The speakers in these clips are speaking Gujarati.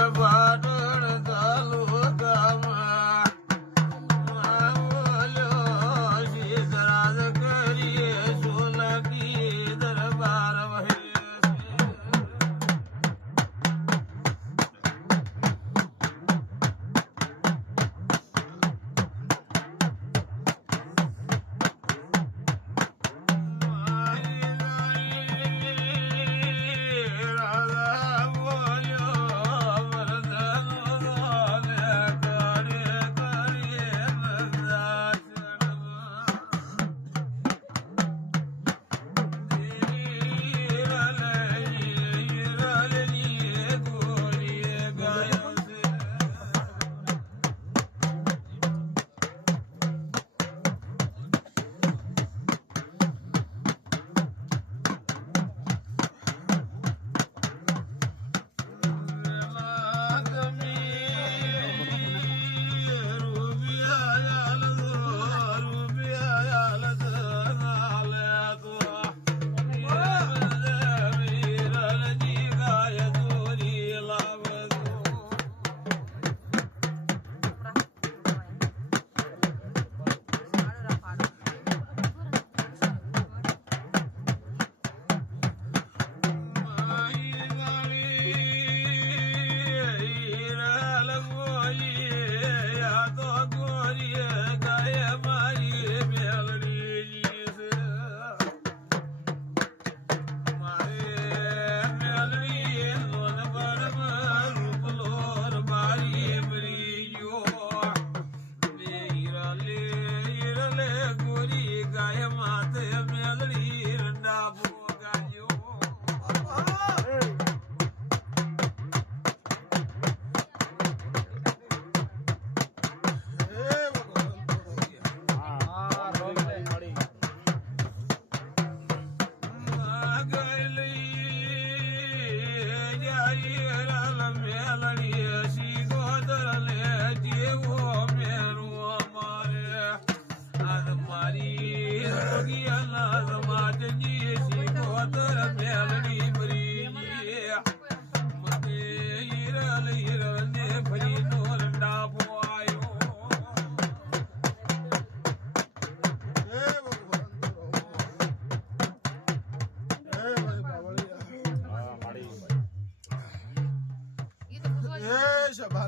Bye-bye.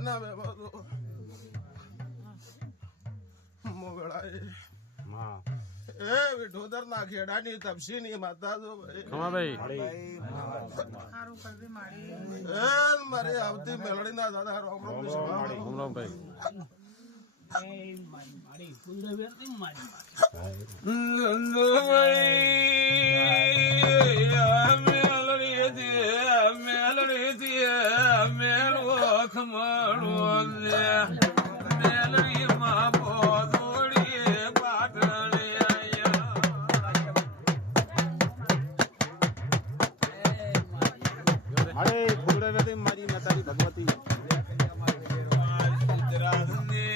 શભાના બેબો મોગળાએ. એ વિઠોદર ના ખેડાની તપસીની માતા જો ભાઈ. એ મારી આવતી મેલડી ના દાદા રામ રામ મારી માતાજી ભગવતી. ગુજરાતને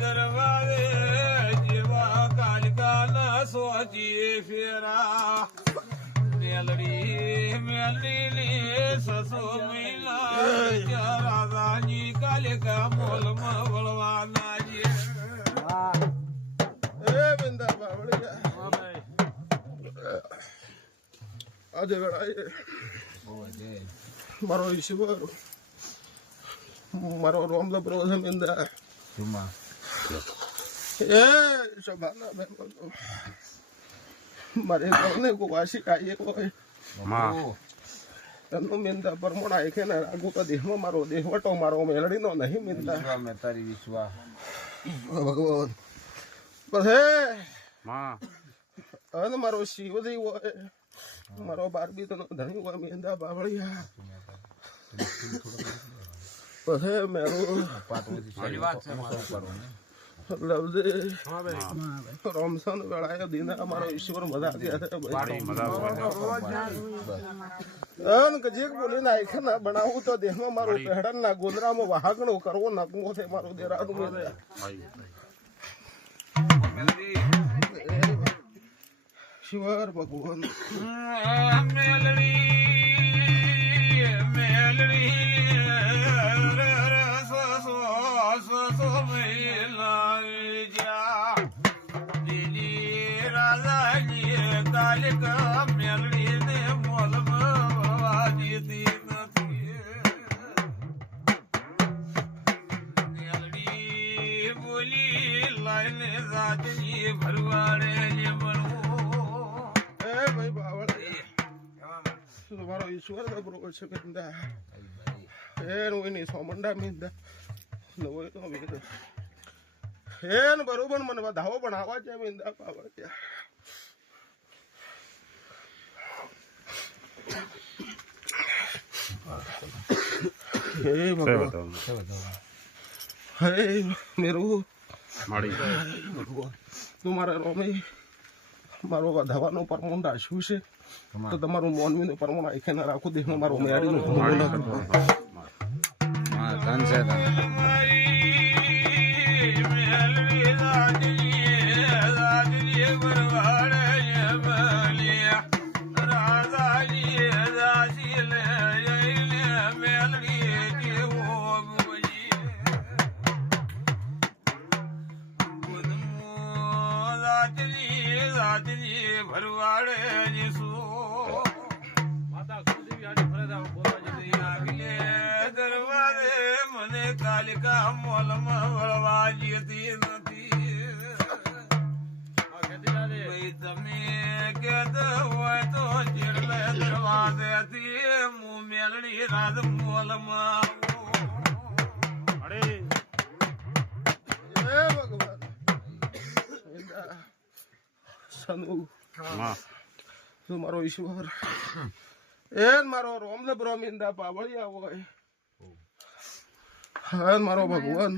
દરવાજે જેવા કાલિકાના સોજી ફેરા. મેલડી મેલડી ને સસો મહિના રાધાની કાલિકા મોલમાં વળવાના જે એ બિંદા આજે વેળાએ મારો ઈશ્વર મારો રોમલો છે બિંદા એ શોભાના બેન. મારે કોને કો વાસી આઈએ કોઈ એનું મિંદા પરમોણ આખે ને આગુ તો દેહમાં મારો દેહવટો મારો મેલડીનો નહીં મિંદા. ભગવાન. પછી અને મારો શિવજી હોય. મારો બારબી તો ધણી હોય મેંદા બાવળિયા. પછી મેરું લવજી રોમસન વેળાએ દિને અમારો ઈશ્વર મજા ગયા છે. કજીક બોલી ના બનાવું તો દેહમાં મારો પહેડન ના ગોદરામાં વહાગણો કરવો નકમો છે મારો દેરાનું. શિવર ભગવાન. મેલડી મેલડી રાજા કાલિકા મેલડી ને મોલમ વાજી ભરવાડે સોમંડા મિંદા નવો તો વેદ એન બરોબર મને વધાવો બનાવવા છે મિંદા બાવળિયા હે ભગવાન હે મેરું ભગવાન તું મારા રોમે મારો વધાવાનો પરમુંડા શું છે તો તમારું મોનવીનું પરમોણ આખે ના રાખું દેહ મારો. હા ધન છે મને કાલિકા મોલમાં વળવા જતી નથી તમે કહેતા હોય તો ચેડલે દરવાજેથી હું મેલડી રાત મોલમાં મારો ઈશ્વર. એ મારો રોમ ને બ્રહ્મિંદા પાવળિયા હોય. હા મારો ભગવાન.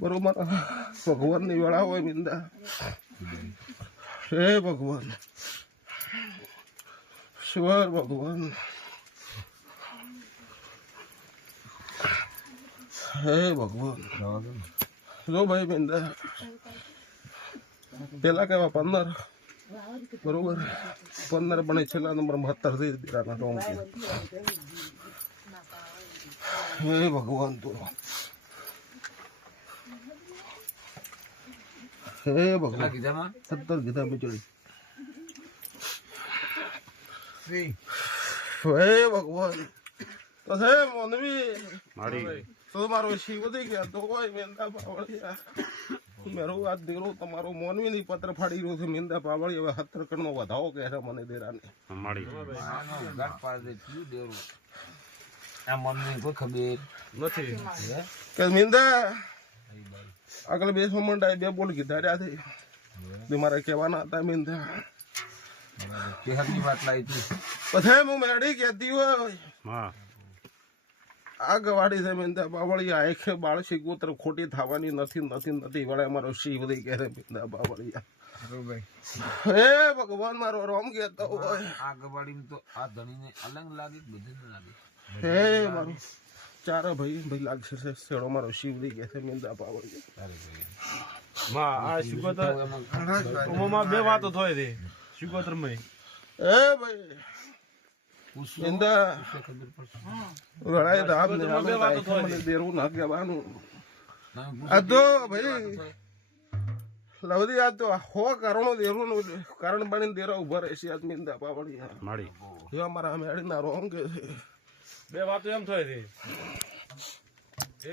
બરોબર ભગવાનની વેળા હોય મિંદા હે ભગવાન. શિવર ભગવાન. હે ભગવાન. જો ભાઈ મિંદા પેલા કેવા પંદર? બરોબર. પંદર પણ છેલ્લા નંબર બહત્તરથી ટોમ કે. હે ભગવાન તું હે ભગવાન કીધામાં સત્તર ગીતા બિચડી હે ભગવાન તો હે મોનવી માડી તો મારો શિવ થઈ ગયા તો હોય મેંદા પાવળિયા મેરો આ દીકરો તમારો મોનવી ની પત્ર ફાડી રહ્યો છે મેંદા પાવળી હવે હત્તર નો વધાવો કહે છે મને દેરાને માડી ગાંઠ પાડી દે પીવું દેરું આ મમ્મી કોઈ ખબર. નથી. મિંદા આગળ બે સોમંડા બે બોલ કીધા રહ્યા છે. તે મારે કહેવાના હતા મિંદા તેહરની વાત લાવી તું પછી હું મેડી કહેતી હોય. હા. આ ગવાડી છે મિંદા બાવળી આખે બાળશી ગોત્ર ખોટી થવાની નથી નથી નથી. વળે મારો શિવ દઈ કહે મિંદા બાવળિયા. હે ભગવાન મારો રોમ ગયો હોય. આ ગવાડીમાં તો આ ધણીને અલંગ લાગે કે બધું લાગે? હે મારો ચારો ભાઈ ભાઈ લાગશે છે શેડો મારો શિવ દઈ કહે છે મિંદા બાવળિયા એમાં બે વાતો થાય રે શુગોત્રમાં એ ભાઈ. મિંદા ખબર પડશે. વળાય રામ ને રામ મને દેરું ના કહેવાનું. આ તો ભાઈ. લવદી આ તો હો કારણો દેરું કારણ બનીને દેરા ઊભા રહેશે આજ મિંદા પાવડી. માડી. એવા મારા મેળી ના રોંગ બે વાતો એમ થઈ રે